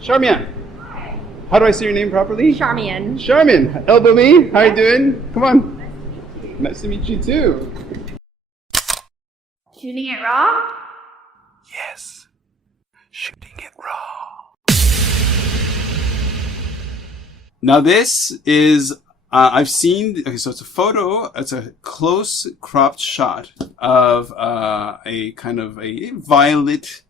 Charmian. How do I say your name properly? Charmian. Charmian. Elbow me. How you doing? Come on. Nice to meet you too. Shooting it raw? Yes. Shooting it raw. Now this is, I've seen, okay, so it's a photo, it's a close cropped shot of a kind of a violet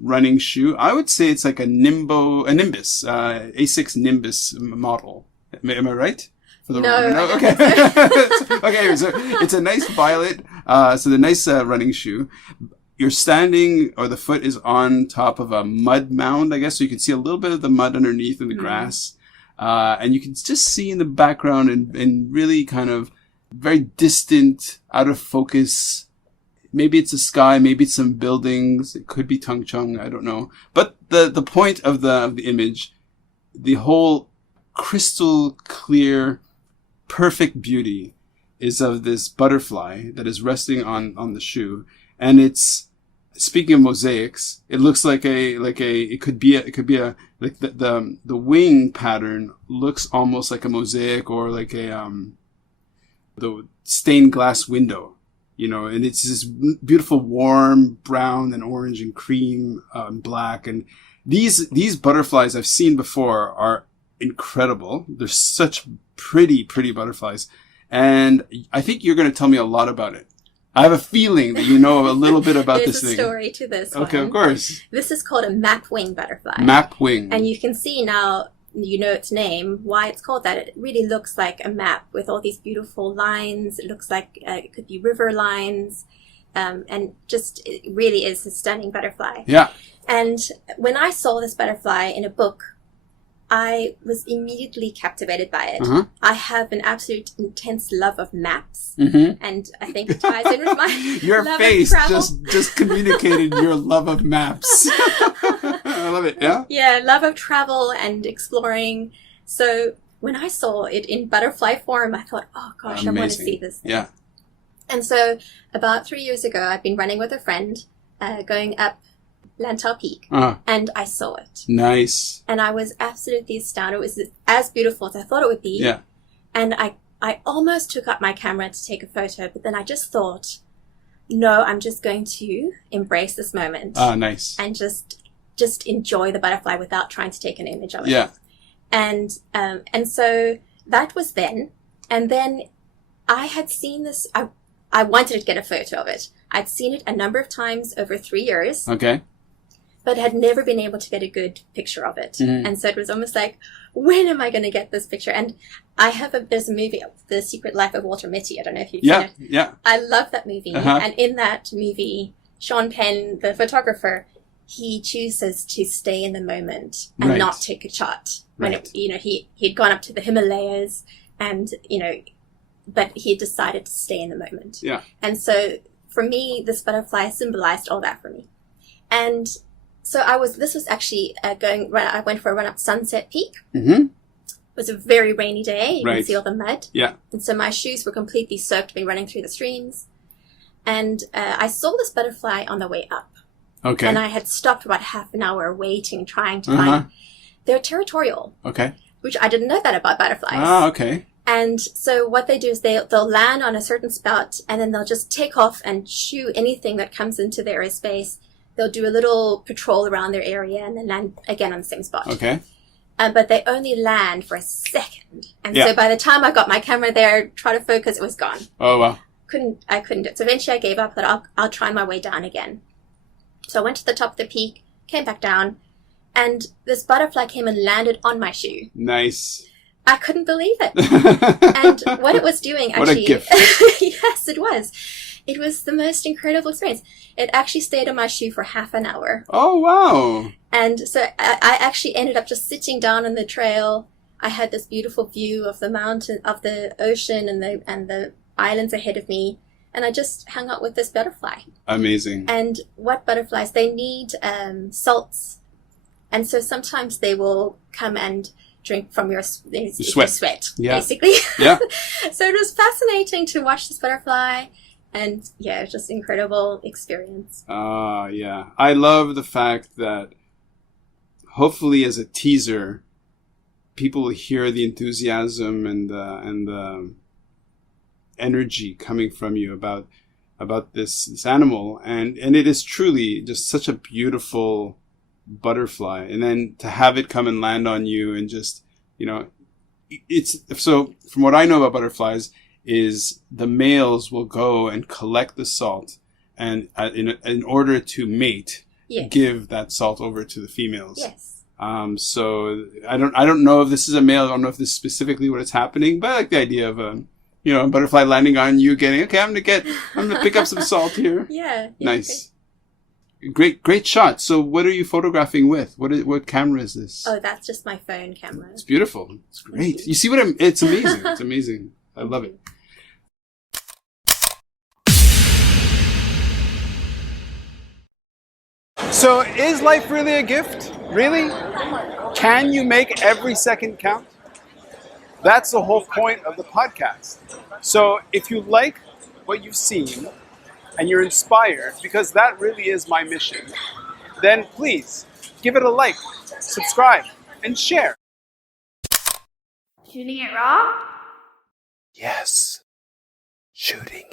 running shoe. I would say it's like a Nimbus, A6 Nimbus model. Am I right? No. Okay. Okay, so it's a nice violet, so the nice running shoe. You're standing, or the foot is on top of a mud mound, I guess, so you can see a little bit of the mud underneath in the grass. And you can just see in the background and really kind of very distant, out of focus. Maybe it's a sky, maybe it's some buildings. It could be Tongcheng, I don't know. But the point of the image, the whole crystal clear, perfect beauty is of this butterfly that is resting on the shoe. And it's, speaking of mosaics, it looks like it could be like the wing pattern looks almost like a mosaic, or like the stained glass window, you know, and it's this beautiful warm brown and orange and cream, black. And these butterflies I've seen before are incredible. They're such pretty butterflies. And I think you're going to tell me a lot about it. I have a feeling that you know a little bit about this thing. There's a story to this one. Okay, of course. This is called a mapwing butterfly. Mapwing. And you can see now, you know its name, why it's called that. It really looks like a map with all these beautiful lines. It looks like it could be river lines. And just, it really is a stunning butterfly. Yeah. And when I saw this butterfly in a book, I was immediately captivated by it. Uh-huh. I have an absolute intense love of maps, Mm-hmm. and I think it ties in with my Your love face of travel. just communicated your love of maps. I love it. Yeah. Yeah, love of travel and exploring. So when I saw it in butterfly form, I thought, oh gosh, Amazing. I want to see this thing. Yeah. And so about 3 years ago, I've been running with a friend, going up Lantau Peak, and I saw it. Nice. And I was absolutely astounded. It was as beautiful as I thought it would be. Yeah. And I almost took up my camera to take a photo, but then I just thought, no, I'm just going to embrace this moment. Nice. And just enjoy the butterfly without trying to take an image of it. Yeah. And so that was then. And then I had seen this, I wanted to get a photo of it. I'd seen it a number of times over 3 years. Okay. But had never been able to get a good picture of it. Mm-hmm. And so it was almost like, when am I going to get this picture? And there's a movie, The Secret Life of Walter Mitty. I don't know if you've seen it. Yeah. I love that movie. Uh-huh. And in that movie, Sean Penn, the photographer, he chooses to stay in the moment and Right. not take a shot. When Right. he'd gone up to the Himalayas and, but he had decided to stay in the moment. Yeah. And so for me, this butterfly symbolized all that for me. And so this was actually I went for a run up Sunset Peak. Mm-hmm. It was a very rainy day. You Right. can see all the mud. Yeah. And so my shoes were completely soaked, me running through the streams. And I saw this butterfly on the way up. Okay. And I had stopped about half an hour waiting, trying to Uh-huh. find. They're territorial, Okay. which I didn't know that about butterflies. Okay. And so what they do is they'll land on a certain spot, and then they'll just take off and shoo anything that comes into their airspace. They'll do a little patrol around their area and then land again on the same spot. Okay. But they only land for a second. And Yeah. so by the time I got my camera there, try to focus, it was gone. Oh, wow. I couldn't do it. So eventually I gave up, but I'll try my way down again. So I went to the top of the peak, came back down, and this butterfly came and landed on my shoe. Nice. I couldn't believe it. And what it was doing actually... What a gift. Yes, it was. It was the most incredible experience. It actually stayed on my shoe for half an hour. Oh, wow. And so I actually ended up just sitting down on the trail. I had this beautiful view of the mountain, of the ocean and the islands ahead of me. And I just hung out with this butterfly. Amazing. And what butterflies? They need salts. And so sometimes they will come and drink from your sweat, Yeah. basically. Yeah. So it was fascinating to watch this butterfly. And yeah, it was just an incredible experience. Yeah. I love the fact that hopefully as a teaser, people will hear the enthusiasm and the energy coming from you about this animal, and it is truly just such a beautiful butterfly. And then to have it come and land on you, and just, it's so, from what I know about butterflies, is the males will go and collect the salt, and in order to mate, Yes. give that salt over to the females. Yes. So I don't know if this is a male. I don't know if this is specifically what is happening, but I like the idea of a butterfly landing on you, I'm gonna pick up some salt here. Yeah. Nice. Great shot. So what are you photographing with? What camera is this? Oh, that's just my phone camera. It's beautiful. It's great. You see it's amazing. It's amazing. I love it. So is life really a gift? Really? Can you make every second count? That's the whole point of the podcast. So if you like what you've seen and you're inspired, because that really is my mission, then please give it a like, subscribe, and share. Shooting it raw? Yes. Shooting